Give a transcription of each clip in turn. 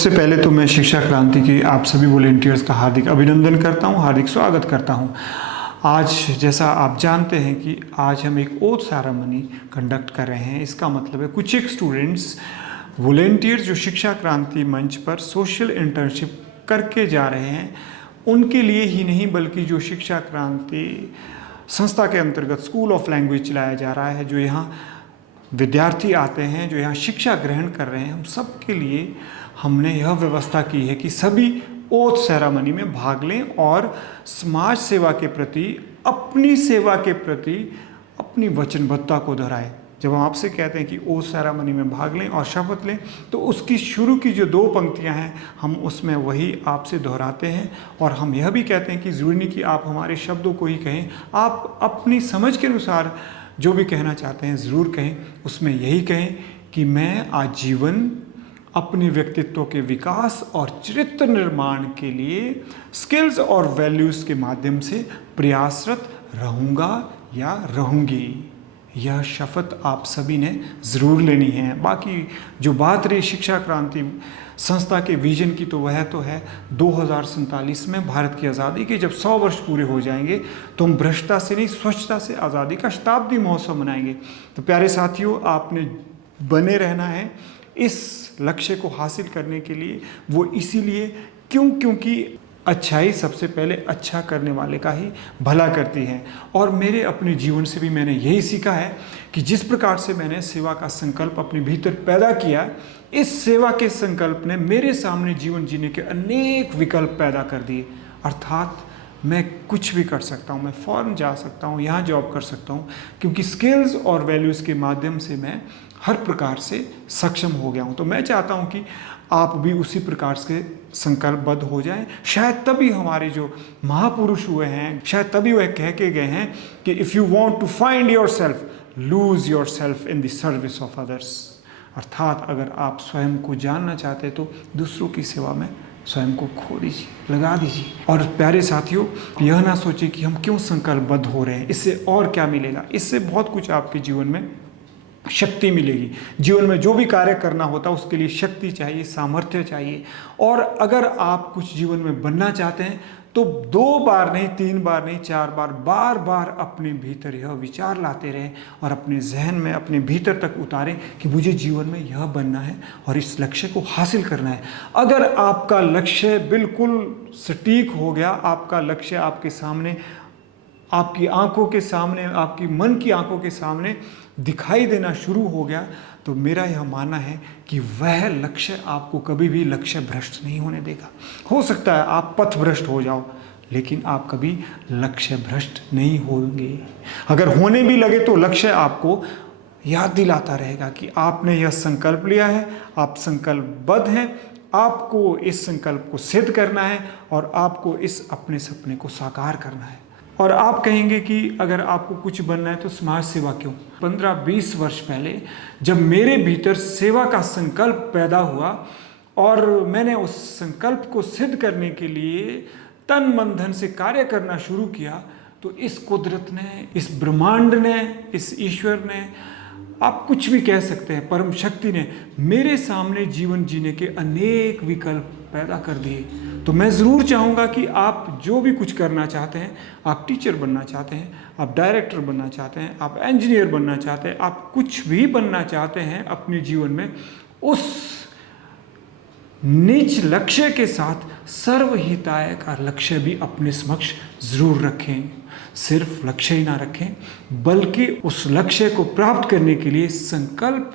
सबसे पहले तो मैं शिक्षा क्रांति की आप सभी वॉलेंटियर्स का हार्दिक अभिनंदन करता हूं, हार्दिक स्वागत करता हूं। आज जैसा आप जानते हैं कि आज हम एक ओथ सेरेमनी कंडक्ट कर रहे हैं। इसका मतलब है कुछ एक स्टूडेंट्स वॉलेंटियर्स जो शिक्षा क्रांति मंच पर सोशल इंटर्नशिप करके जा रहे हैं, उनके लिए ही नहीं बल्कि जो शिक्षा क्रांति संस्था के अंतर्गत स्कूल ऑफ लैंग्वेज चलाया जा रहा है, जो यहाँ विद्यार्थी आते हैं, जो यहाँ शिक्षा ग्रहण कर रहे हैं, हम सब के लिए हमने यह व्यवस्था की है कि सभी ओथ सेरेमनी में भाग लें और समाज सेवा के प्रति, अपनी सेवा के प्रति अपनी वचनबद्धता को दोहराएं। जब हम आपसे कहते हैं कि ओथ सेरेमनी में भाग लें और शपथ लें, तो उसकी शुरू की जो 2 पंक्तियां हैं, हम उसमें वही आपसे दोहराते हैं। और हम यह भी कहते हैं कि ज़रूरी नहीं कि आप हमारे शब्दों को ही कहें, आप अपनी समझ के अनुसार जो भी कहना चाहते हैं ज़रूर कहें। उसमें यही कहें कि मैं आजीवन अपने व्यक्तित्व के विकास और चरित्र निर्माण के लिए स्किल्स और वैल्यूज़ के माध्यम से प्रयासरत रहूँगा या रहूँगी। यह शपथ आप सभी ने ज़रूर लेनी है। बाकी जो बात रही शिक्षा क्रांति संस्था के विजन की, तो वह तो है 2047 में भारत की आज़ादी के जब 100 वर्ष पूरे हो जाएंगे, तो हम भ्रष्टता से नहीं, स्वच्छता से आज़ादी का शताब्दी महोत्सव मनाएंगे। तो प्यारे साथियों, आपने बने रहना है इस लक्ष्य को हासिल करने के लिए। वो इसीलिए क्योंकि अच्छाई सबसे पहले अच्छा करने वाले का ही भला करती है। और मेरे अपने जीवन से भी मैंने यही सीखा है कि जिस प्रकार से मैंने सेवा का संकल्प अपने भीतर पैदा किया, इस सेवा के संकल्प ने मेरे सामने जीवन जीने के अनेक विकल्प पैदा कर दिए। अर्थात मैं कुछ भी कर सकता हूँ, मैं फ़ौरन जा सकता हूँ, यहाँ जॉब कर सकता हूँ, क्योंकि स्किल्स और वैल्यूज़ के माध्यम से मैं हर प्रकार से सक्षम हो गया हूँ। तो मैं चाहता हूँ कि आप भी उसी प्रकार से संकल्पबद्ध हो जाएं। शायद तभी हमारे जो महापुरुष हुए हैं, शायद तभी वह कह के गए हैं कि if you want to find yourself, lose yourself in the service of others. अर्थात अगर आप स्वयं को जानना चाहते हैं तो दूसरों की सेवा में स्वयं को खो दीजिए, लगा दीजिए। और प्यारे साथियों, यह ना सोचिए कि हम क्यों संकल्पबद्ध हो रहे हैं, इससे और क्या मिलेगा। इससे बहुत कुछ आपके जीवन में शक्ति मिलेगी। जीवन में जो भी कार्य करना होता है उसके लिए शक्ति चाहिए, सामर्थ्य चाहिए। और अगर आप कुछ जीवन में बनना चाहते हैं तो 2 बार नहीं, 3 बार नहीं, 4 बार, बार बार अपने भीतर यह विचार लाते रहें और अपने जहन में, अपने भीतर तक उतारें कि मुझे जीवन में यह बनना है और इस लक्ष्य को हासिल करना है। अगर आपका लक्ष्य बिल्कुल सटीक हो गया, आपका लक्ष्य आपके सामने, आपकी आंखों के सामने, आपकी मन की आंखों के सामने दिखाई देना शुरू हो गया, तो मेरा यह मानना है कि वह लक्ष्य आपको कभी भी लक्ष्य भ्रष्ट नहीं होने देगा। हो सकता है आप पथ भ्रष्ट हो जाओ, लेकिन आप कभी लक्ष्य भ्रष्ट नहीं होंगे। अगर होने भी लगे तो लक्ष्य आपको याद दिलाता रहेगा कि आपने यह संकल्प लिया है, आप संकल्पबद्ध हैं, आपको इस संकल्प को सिद्ध करना है और आपको इस अपने सपने को साकार करना है। और आप कहेंगे कि अगर आपको कुछ बनना है तो समाज सेवा क्यों? 15-20 वर्ष पहले जब मेरे भीतर सेवा का संकल्प पैदा हुआ और मैंने उस संकल्प को सिद्ध करने के लिए तन मन धन से कार्य करना शुरू किया, तो इस कुदरत ने, इस ब्रह्मांड ने, इस ईश्वर ने, आप कुछ भी कह सकते हैं, परम शक्ति ने मेरे सामने जीवन जीने के अनेक विकल्प पैदा कर दिए। तो मैं ज़रूर चाहूँगा कि आप जो भी कुछ करना चाहते हैं, आप टीचर बनना चाहते हैं, आप डायरेक्टर बनना चाहते हैं, आप इंजीनियर बनना चाहते हैं, आप कुछ भी बनना चाहते हैं अपने जीवन में, उस निज लक्ष्य के साथ सर्वहिताय का लक्ष्य भी अपने समक्ष ज़रूर रखें। सिर्फ लक्ष्य ही ना रखें, बल्कि उस लक्ष्य को प्राप्त करने के लिए संकल्पबद्ध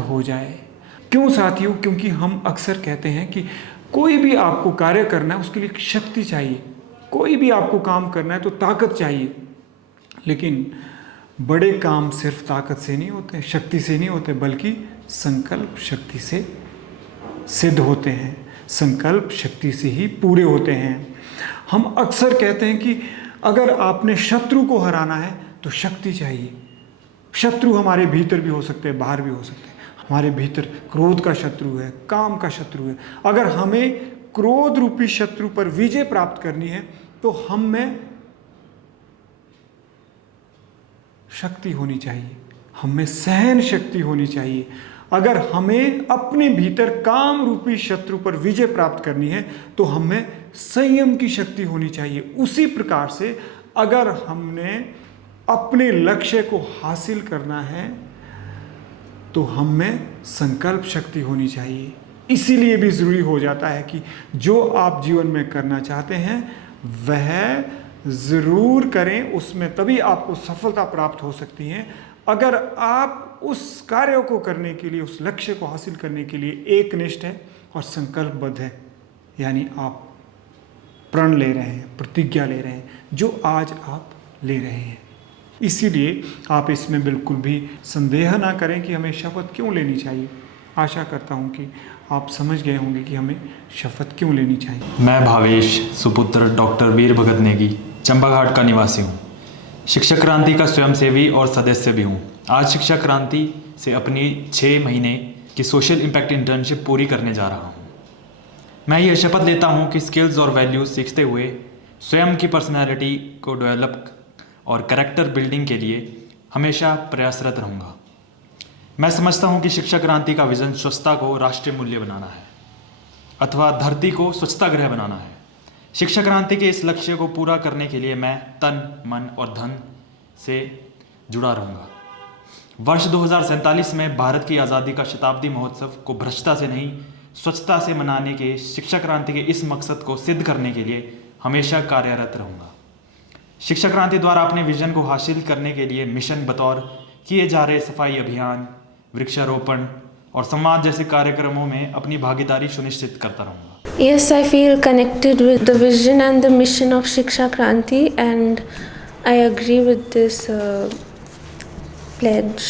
हो जाए। क्यों साथियों? क्योंकि हम अक्सर कहते हैं कि कोई भी आपको कार्य करना है उसके लिए शक्ति चाहिए, कोई भी आपको काम करना है तो ताकत चाहिए। लेकिन बड़े काम सिर्फ ताकत से नहीं होते, शक्ति से नहीं होते, बल्कि संकल्प शक्ति से सिद्ध होते हैं, संकल्प शक्ति से ही पूरे होते हैं। हम अक्सर कहते हैं कि अगर आपने शत्रु को हराना है तो शक्ति चाहिए। शत्रु हमारे भीतर भी हो सकते हैं, बाहर भी हो सकते हैं। हमारे भीतर क्रोध का शत्रु है, काम का शत्रु है। अगर हमें क्रोध रूपी शत्रु पर विजय प्राप्त करनी है तो हम में शक्ति होनी चाहिए, हम में सहन शक्ति होनी चाहिए, अगर हमें अपने भीतर काम रूपी शत्रु पर विजय प्राप्त करनी है तो हमें संयम की शक्ति होनी चाहिए। उसी प्रकार से अगर हमने अपने लक्ष्य को हासिल करना है तो हमें संकल्प शक्ति होनी चाहिए। इसीलिए भी ज़रूरी हो जाता है कि जो आप जीवन में करना चाहते हैं वह ज़रूर करें, उसमें तभी आपको सफलता प्राप्त हो सकती है। अगर आप उस कार्य को करने के लिए, उस लक्ष्य को हासिल करने के लिए एकनिष्ठ है और संकल्पबद्ध है, यानी आप प्रण ले रहे हैं, प्रतिज्ञा ले रहे हैं, जो आज आप ले रहे हैं। इसीलिए आप इसमें बिल्कुल भी संदेह ना करें कि हमें शपथ क्यों लेनी चाहिए। आशा करता हूं कि आप समझ गए होंगे कि हमें शपथ क्यों लेनी चाहिए। मैं भावेश सुपुत्र डॉक्टर वीर भगत नेगी चंपाघाट का निवासी हूँ। शिक्षक क्रांति का स्वयंसेवी और सदस्य भी हूँ। आज शिक्षक क्रांति से अपनी 6 महीने की सोशल इम्पैक्ट इंटर्नशिप पूरी करने जा रहा हूँ। मैं यह शपथ लेता हूँ कि स्किल्स और वैल्यूज़ सीखते हुए स्वयं की पर्सनैलिटी को डेवलप और कैरेक्टर बिल्डिंग के लिए हमेशा प्रयासरत रहूँगा। मैं समझता हूँ कि शिक्षा क्रांति का विज़न स्वच्छता को राष्ट्रीय मूल्य बनाना है अथवा धरती को स्वच्छता गृह बनाना है। शिक्षा क्रांति के इस लक्ष्य को पूरा करने के लिए मैं तन, मन और धन से जुड़ा रहूँगा। वर्ष 2047 में भारत की आज़ादी का शताब्दी महोत्सव को भ्रष्टता से नहीं, स्वच्छता से मनाने के शिक्षा क्रांति के इस मकसद को सिद्ध करने के लिए हमेशा कार्यरत रहूँगा। शिक्षा क्रांति द्वारा अपने विजन को हासिल करने के लिए मिशन बतौर किए जा रहे सफाई अभियान, वृक्षारोपण और समाज जैसे कार्यक्रमों में अपनी भागीदारी सुनिश्चित करता रहूँगा। Yes, I feel connected with the vision and the mission of Shiksha Kranti, and I agree with this pledge.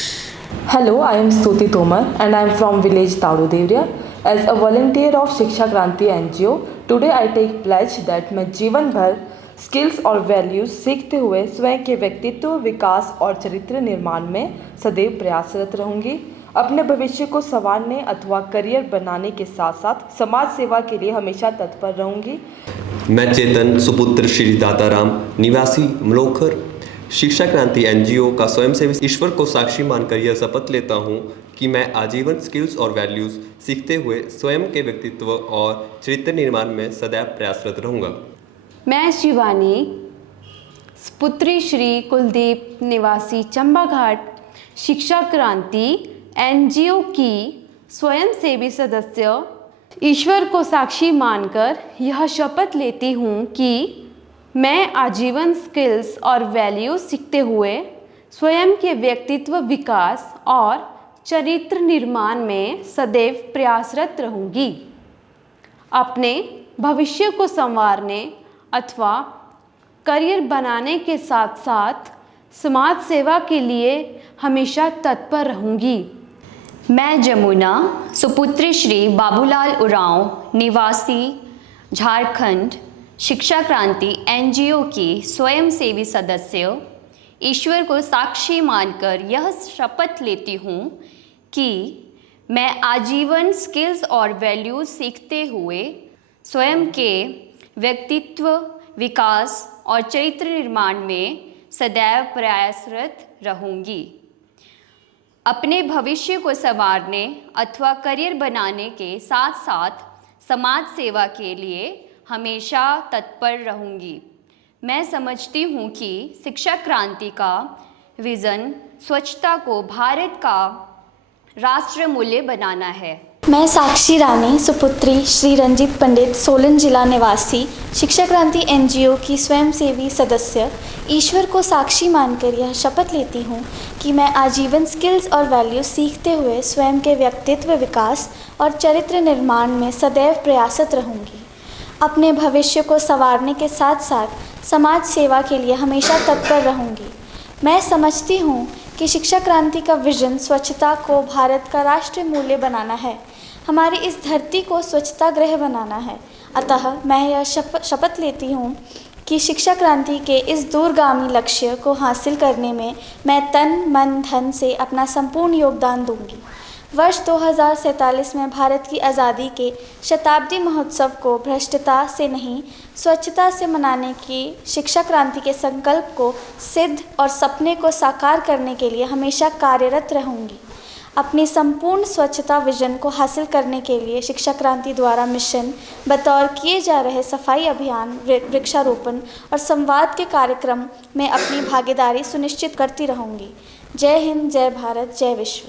Hello, I am Stuti Tomar and I am from village Tadu Devriya. As a volunteer of Shiksha Kranti NGO, today I take pledge that मैं जीवन भर skills और values सीखते हुए स्वयं के व्यक्तित्व विकास और चरित्र निर्माण में सदैव प्रयासरत रहूंगी। अपने भविष्य को संवारने अथवा करियर बनाने के साथ साथ समाज सेवा के लिए हमेशा तत्पर रहूंगी। मैं चेतन सुपुत्र श्री दाताराम निवासी मलोखर शिक्षा क्रांति एनजीओ का स्वयंसेवी ईश्वर को साक्षी मानकर यह शपथ लेता हूँ कि मैं आजीवन स्किल्स और वैल्यूज़ सीखते हुए स्वयं के व्यक्तित्व और चरित्र निर्माण में सदैव प्रयासरत रहूँगा। मैं शिवानी पुत्री श्री कुलदीप निवासी चंपाघाट शिक्षा क्रांति एनजीओ की स्वयंसेवी सदस्य ईश्वर को साक्षी मानकर यह शपथ लेती हूँ कि मैं आजीवन स्किल्स और वैल्यूज सीखते हुए स्वयं के व्यक्तित्व विकास और चरित्र निर्माण में सदैव प्रयासरत रहूँगी। अपने भविष्य को संवारने अथवा करियर बनाने के साथ साथ समाज सेवा के लिए हमेशा तत्पर रहूँगी। मैं जमुना सुपुत्री श्री बाबूलाल उरांव निवासी झारखंड शिक्षा क्रांति एनजीओ की स्वयंसेवी सदस्य ईश्वर को साक्षी मानकर यह शपथ लेती हूँ कि मैं आजीवन स्किल्स और वैल्यूज सीखते हुए स्वयं के व्यक्तित्व विकास और चरित्र निर्माण में सदैव प्रयासरत रहूँगी। अपने भविष्य को संवारने अथवा करियर बनाने के साथ साथ समाज सेवा के लिए हमेशा तत्पर रहूँगी। मैं समझती हूँ कि शिक्षा क्रांति का विज़न स्वच्छता को भारत का राष्ट्र मूल्य बनाना है। मैं साक्षी रानी सुपुत्री श्री रंजीत पंडित सोलन जिला निवासी शिक्षा क्रांति एनजीओ की स्वयंसेवी सदस्य ईश्वर को साक्षी मानकर यह शपथ लेती हूँ कि मैं आजीवन स्किल्स और वैल्यूज सीखते हुए स्वयं के व्यक्तित्व विकास और चरित्र निर्माण में सदैव प्रयासरत रहूँगी। अपने भविष्य को संवारने के साथ साथ समाज सेवा के लिए हमेशा तत्पर रहूँगी। मैं समझती हूँ कि शिक्षा क्रांति का विजन स्वच्छता को भारत का राष्ट्रीय मूल्य बनाना है, हमारी इस धरती को स्वच्छता गृह बनाना है। अतः मैं यह शपथ लेती हूँ कि शिक्षा क्रांति के इस दूरगामी लक्ष्य को हासिल करने में मैं तन मन धन से अपना संपूर्ण योगदान दूंगी। वर्ष 2047 में भारत की आज़ादी के शताब्दी महोत्सव को भ्रष्टता से नहीं स्वच्छता से मनाने की शिक्षा क्रांति के संकल्प को सिद्ध और सपने को साकार करने के लिए हमेशा कार्यरत रहूंगी। अपनी संपूर्ण स्वच्छता विजन को हासिल करने के लिए शिक्षा क्रांति द्वारा मिशन बतौर किए जा रहे सफाई अभियान, वृक्षारोपण और संवाद के कार्यक्रम में अपनी भागीदारी सुनिश्चित करती रहूँगी। जय हिंद, जय भारत, जय विश्व।